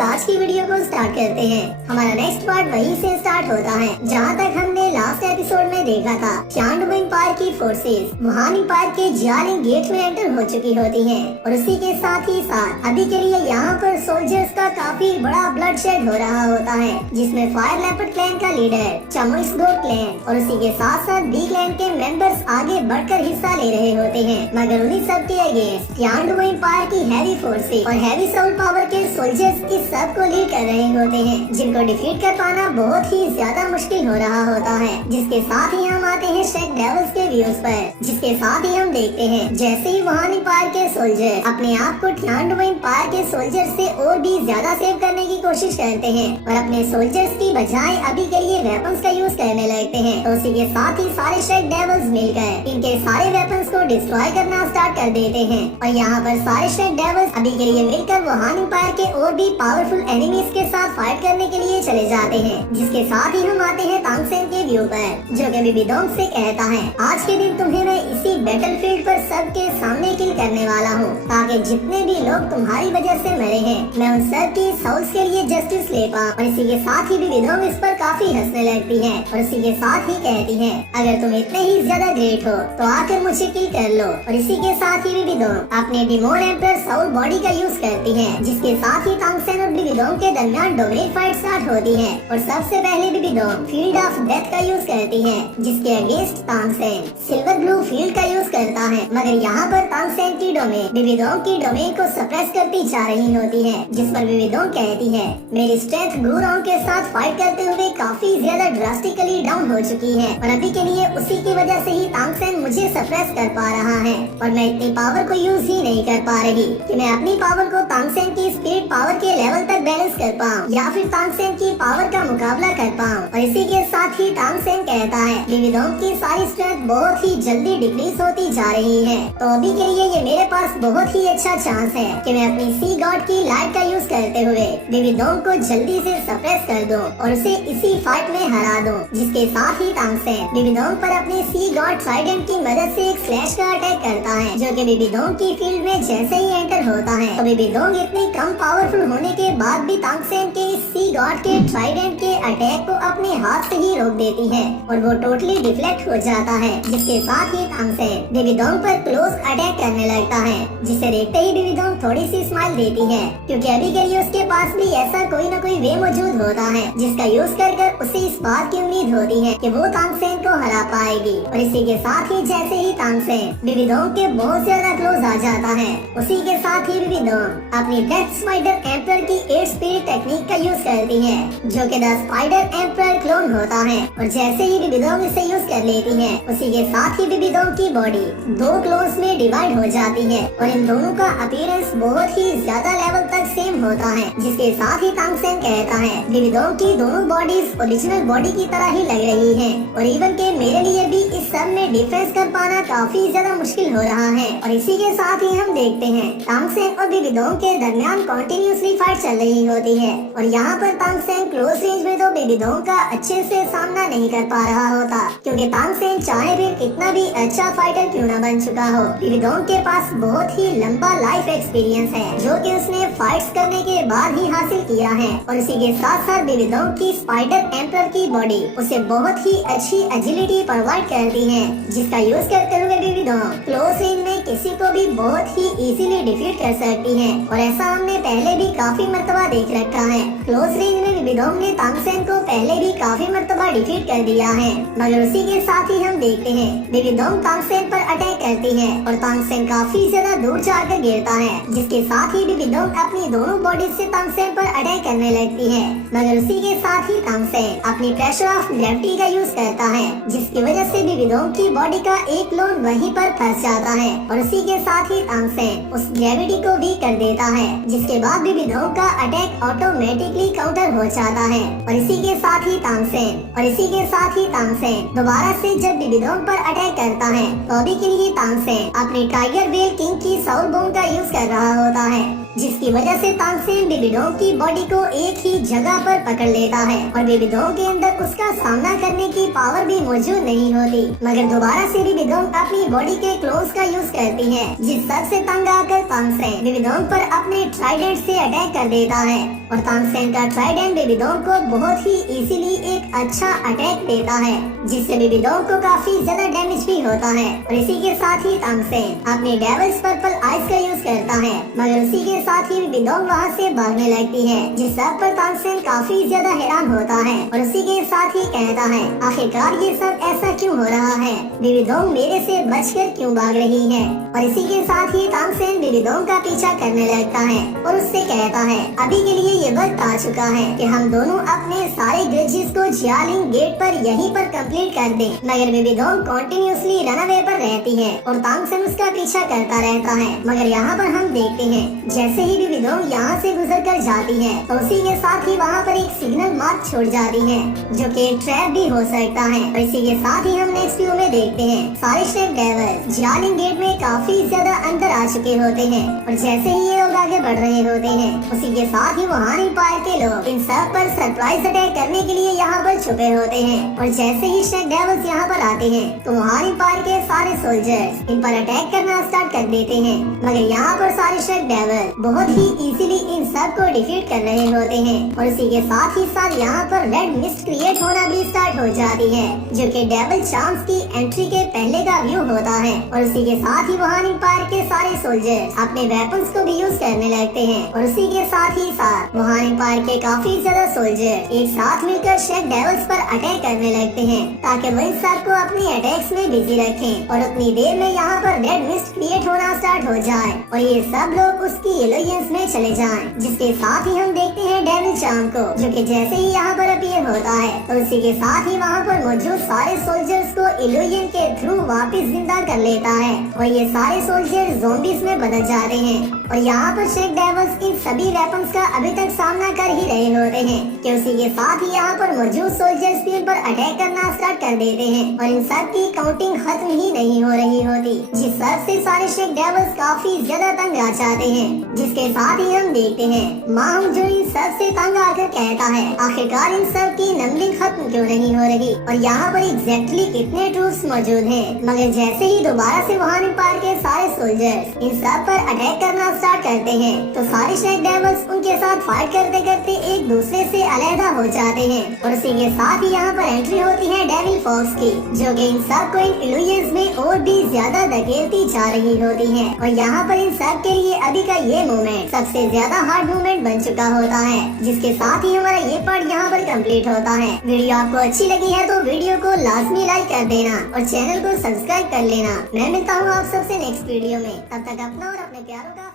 आज की वीडियो को स्टार्ट करते हैं। हमारा नेक्स्ट पार्ट वहीं से स्टार्ट होता है जहाँ तक हमने लास्ट एपिसोड में देखा था। चांडू एम्पायर की फोर्सेस वुहान एम्पायर के जियालिंग गेट में एंटर हो चुकी होती हैं और उसी के साथ ही साथ अभी के लिए यहाँ पर सोल्जर्स का काफी बड़ा ब्लड शेड हो रहा होता है, जिसमें फायर लेपर्ड क्लैन का लीडर चमुइस्गो क्लैन और उसी के साथ साथ बी क्लैन के मेंबर्स आगे बढ़कर हिस्सा ले रहे होते हैं। मगर उन्हीं सब के अगेंस्ट चांडू एम्पायर की हैवी फोर्सेस और हैवी सोल पावर के सोल्जर्स इस सब को लीड कर रहे होते हैं, जिनको डिफीट कर पाना बहुत ही ज्यादा मुश्किल हो रहा होता है। जिसके साथ ही हम आते हैं शेक डेविल्स के व्यूज पर, जिसके साथ ही हम देखते हैं जैसे ही वुहान एम्पायर के सोल्जर अपने आप को चांडू एम्पायर के सोल्जर से और भी ज्यादा सेव करने की कोशिश करते हैं और अपने सोल्जर्स की बजाय अभी के लिए वेपन्स का यूज करने लगते हैं, तो उसी के साथ ही सारे शेक डेविल्स मिलकर इनके सारे वेपन्स को डिस्ट्रॉय करना स्टार्ट कर देते हैं। और यहाँ पर सारे शेक डेविल्स अभी के लिए मिलकर वुहान एम्पायर के और भी पावरफुल एनिमीज के साथ फाइट करने के लिए चले जाते हैं। जिसके साथ ही हम आते हैं तांगसेन के व्यू पर, जो कि बिबिडोंग से कहता है आज के दिन तुम्हें मैं इसी बैटलफील्ड पर सबके सामने किल करने वाला हूँ, ताकि जितने भी लोग तुम्हारी वजह से मरे हैं मैं उन सब की साउल्स के लिए जस्टिस ले पाऊं। और इसी के साथ ही बिबिडोंग इस पर काफी हंसने लगती है और इसी के साथ ही कहती है अगर तुम इतने ही ज्यादा ग्रेट हो तो आकर मुझे किल कर लो। और इसी के साथ ही बिबिडोंग अपने डिमोन एम्परर साउल बॉडी का यूज करती है, जिसके साथ ही तांगसेन और बिबिडोंग के दरमियान डोमिनेट फाइट स्टार्ट होती है। और सबसे पहले बिबिडोंग फील्ड ऑफ डेथ का यूज करती है, जिसके अगेंस्ट तांगसेन सिल्वर ब्लू फील्ड का यूज करता है। मगर यहाँ पर तांगसेन की डोमेन बिबिडोंग की डोमेन को सप्रेस करती जा रही होती है, जिस पर बिबिडोंग कहती है मेरी स्ट्रेंथ गुरोंग के साथ फाइट करते हुए काफी ज्यादा ड्रास्टिकली डाउन हो चुकी है और अभी के लिए उसी की वजह से ही तांगसेन मुझे सप्रेस कर पा रहा है और मैं इतनी पावर को यूज ही नहीं कर पा रही कि मैं अपनी पावर को तांगसेन की स्पिरिट पावर के लेवल तक बैलेंस कर पाऊँ या फिर तांगसेन की पावर का मुकाबला कर पाऊँ। और इसी के साथ ही तांगसेन कहता है बिबिडोंग की सारी स्ट्रेंथ बहुत ही जल्दी डिक्रीज होती जा रही है, तो अभी के लिए ये मेरे पास बहुत ही अच्छा चांस है कि मैं अपनी सी गॉड की लाइट का यूज करते हुए बिबिडोंग को जल्दी से सप्रेस कर दूं और उसे इसी फाइट में हरा दूं। जिसके साथ ही तांगसेन बिबिडोंग पर अपने सी गॉड ट्राइडेंट की मदद से एक स्लैश का अटैक करता है, जो कि बिबिडोंग की फील्ड में जैसे ही एंटर होता है तो बिबिडोंग इतनी कम पावरफुल होने के बाद भी तांगसेन के इस सी गॉड के ट्राइडेंट के अटैक को अपने हाथ से ही रोक देती है और वो टोटली डिफ्लेक्ट हो जाता है। जिसके साथ ही तांगसेन बिबिडोंग पर क्लोज अटैक करने लगता है, जिसे देखते ही बिबिडोंग थोड़ी सी स्माइल देती है, क्योंकि अभी के लिए उसके पास भी ऐसा कोई न कोई वे मौजूद होता है जिसका यूज कर उसे इस बात की उम्मीद होती है कि वो तांगसेन को हरा पाएगी। और इसी के साथ ही जैसे ही तांगसेन बिबिडोंग के बहुत ज्यादा क्लोज आ जाता है, उसी के साथ ही बिबिडोंग अपनी डेथ स्पाइडर एम्परर की एट स्पिरिट टेक्निक का यूज करती है, जो कि द स्पाइडर एम्परर क्लोन होता है। और जैसे ही बिबिडोंग इसे यूज कर लेती है, उसी के साथ ही बिबिडोंग की बॉडी दो क्लोन्स में डिवाइड हो जाती है और इन दोनों का अपीयरेंस बहुत ही ज्यादा लेवल तक सेम होता है। जिसके साथ ही तांगसेन कहता है बिबिडोंग की दोनों बॉडीज ओरिजिनल बॉडी की तरह ही लग रही है और इवन के मेरे लिए भी इस सब में डिफरेंस कर पाना काफी ज्यादा मुश्किल हो रहा है। और इसी के साथ ही हम देखते हैं तांगसेन और बिबिडोंग के दरमियान कंटिन्यूअसली फाइट चल रही होती है और यहाँ पर तांगसेन क्लोज रेंज में तो बिबिडोंग का अच्छे से सामना नहीं कर पा रहा होता, क्योंकि तांगसेन चाहे फिर कितना भी अच्छा फाइटर क्यों न बन चुका हो, बिबिडोंग के पास बहुत ही लंबा लाइफ एक्सपीरियंस है जो कि उसने फाइट्स करने के बाद ही हासिल किया है। और इसी के साथ साथ बिबिडोंग की स्पाइडर एम्परर की बॉडी उसे बहुत ही अच्छी एजिलिटी प्रोवाइड करती है, जिसका यूज करते हुए बिबिडोंग क्लोज रेंज में किसी को भी बहुत ही इजीली डिफीट कर सकती है। और ऐसा हमने पहले भी काफी मर्तबा देख रखा है। क्लोज रेंज में बिबिडोंग ने तांगसेन को पहले भी काफी मर्तबा डिफीट कर दिया है, मगर उसी के साथ ही हम देखते हैं बिबिडोंग तांगसेन पर अटैक करती है और तांगसेन काफी ज्यादा दूर जाकर गिरता है। जिसके साथ ही बिबिडोंग अपनी दोनों बॉडी से तांगसेन पर अटैक करने लगती है, मगर उसी के साथ ही तांगसेन अपनी प्रेशर ऑफ ग्रेविटी का यूज करता है, जिसकी वजह से बिबिडोंग की बॉडी का एक क्लोन वहीं पर फंस जाता है और उसी के साथ ही तांगसेन उस ग्रेविटी को वीक कर देता है, जिसके बाद बिबिडोंग का अटैक ऑटोमेटिकली काउंटर हो जाता है। और इसी के साथ ही तांगसेन दोबारा से जब बिबिडोंग पर अटैक करता है तो अभी के लिए तांगसेन अपनी टाइगर वेल किंग की साउल बोन का यूज कर रहा होता है, जिसकी वजह से तांगसेन बेबी डॉग की बॉडी को एक ही जगह पर पकड़ लेता है और बेबी डॉग के अंदर उसका सामना करने की पावर भी मौजूद नहीं होती। मगर दोबारा से बेबी डॉग अपनी बॉडी के क्लोज का यूज करती है, जिस सबसे तंग आकर तांगसेन बेबी डॉग पर अपने ट्राइडेंट से अटैक कर देता है और तांगसेन का ट्राइडेंट बेबी डॉग को बहुत ही इजीली एक अच्छा अटैक देता है, जिससे बेबी डॉग को काफी ज्यादा डैमेज भी होता है। और इसी के साथ ही तांगसेन अपने डेविल्स पर्पल आइज का यूज करता है, मगर उसी के साथ ही बेबी डॉग वहाँ से भागने लगती है, जिस सब पर तांगसेन काफी ज्यादा हैरान होता है और उसी के साथ ही कहता है आखिरकार ये सब ऐसा क्यों हो रहा है, बेबी डॉग मेरे से बचकर क्यों भाग रही है। और इसी के साथ ही तांगसेन बेबी डॉग का पीछा करने लगता है और उससे कहता है अभी के लिए ये वक्त आ चुका है कि हम दोनों अपने सारे ग्रेजेस को जियालिंग गेट पर यहीं पर कंप्लीट कर दें। मगर baby dog continuously run away पर रहती है और तांगसेन उसका पीछा करता रहता है। मगर यहाँ पर हम देखते हैं जैसे ही बेबी डॉग यहाँ से गुजर कर जाती है तो उसी के साथ ही वहाँ पर एक सिग्नल मार्क छोड़ जाती है, जो कि एक ट्रैप भी हो सकता है। और इसी के साथ ही हम नेक्स्ट व्यू में देखते हैं सारे शेफ डेविल्स जियालिंग गेट में काफी ज्यादा अंदर आ चुके होते हैं और जैसे ही ये लोग आगे बढ़ रहे होते हैं उसी के साथ ही वहाँ एम्पायर के लोग इन सब पर सरप्राइज अटैक करने के लिए यहाँ पर छुपे होते हैं। और जैसे ही शेफ डेविल्स यहाँ पर आते हैं तो वहाँ एम्पायर के सारे सोल्जर्स इन पर अटैक करना स्टार्ट कर देते हैं। मगर यहाँ पर सारे शेफ डेविल बहुत ही इजीली इन सब को डिफीट कर रहे होते हैं और इसी के साथ ही साथ यहाँ पर रेड मिस्ट क्रिएट होना भी स्टार्ट हो जाती है, जो कि डेविल चांस की एंट्री के पहले का व्यू होता है। और उसी के साथ ही वहाँ एम्पायर के सारे सोल्जर्स अपने वेपन्स को भी यूज करने लगते हैं और उसी के साथ ही साथ वहाँ एम्पायर के काफी ज्यादा सोल्जर एक साथ मिलकर शेफ डेविल्स पर अटैक करने लगते हैं, ताकि वो इन सब को अपने अटैक्स में बिजी रखें और उतनी देर में यहाँ पर रेड मिस्ट क्रिएट होना स्टार्ट हो जाए और ये सब लोग उसकी इल्यूजन्स में चले जाएं। जिसके साथ ही हम देखते हैं डेविल चाम को, जो कि जैसे ही यहाँ पर अपीयर होता है तो उसी के साथ ही वहाँ पर मौजूद सारे सोल्जर्स को इल्यूजन के थ्रू वापस जिंदा कर लेता है और ये सारे सोल्जर ज़ॉम्बीज में बदल जाते हैं। और यहाँ पर शेफ डेविल्स इन सभी वेपन्स का अभी तक सामना कर ही रहे होते हैं कि उसी के साथ ही यहाँ पर मौजूद सोल्जर्स भी उन पर अटैक करना स्टार्ट कर देते हैं और इन सब की काउंटिंग खत्म ही नहीं हो रही होती, जिस सब से सारे शेफ डेविल्स काफी ज्यादा तंग आ जाते हैं। जिसके साथ ही हम देखते हैं मांग जो इन सब से तंग आकर कहता है आखिरकार इन सब की नंबरिंग खत्म क्यों नहीं हो रही और यहाँ पर एग्जैक्टली कितने ट्रूप्स मौजूद हैं। मगर जैसे ही दोबारा से वहाँ एम्पायर के सारे सोल्जर्स इन सब पर अटैक करना स्टार्ट करते हैं तो सारे शेफ डेविल्स उनके साथ फाइट करते करते एक दूसरे से अलहदा हो जाते हैं और उसी के साथ ही यहाँ पर एंट्री होती है डेविल फॉक्स की, जो कि इन सब को इन इल्यूजन्स में और भी ज्यादा धकेलती जा रही होती है। और यहाँ पर इन सब के लिए अभी का ये मोमेंट सबसे ज्यादा हार्ड मोमेंट बन चुका होता है, जिसके साथ ही हमारा ये पार्ट यहाँ पर कंप्लीट होता है। वीडियो आपको अच्छी लगी है तो वीडियो को लाजमी लाइक कर देना और चैनल को सब्सक्राइब कर लेना। मैं मिलता हूँ आप सबसे नेक्स्ट वीडियो में, तब तक अपना और अपने प्यारों का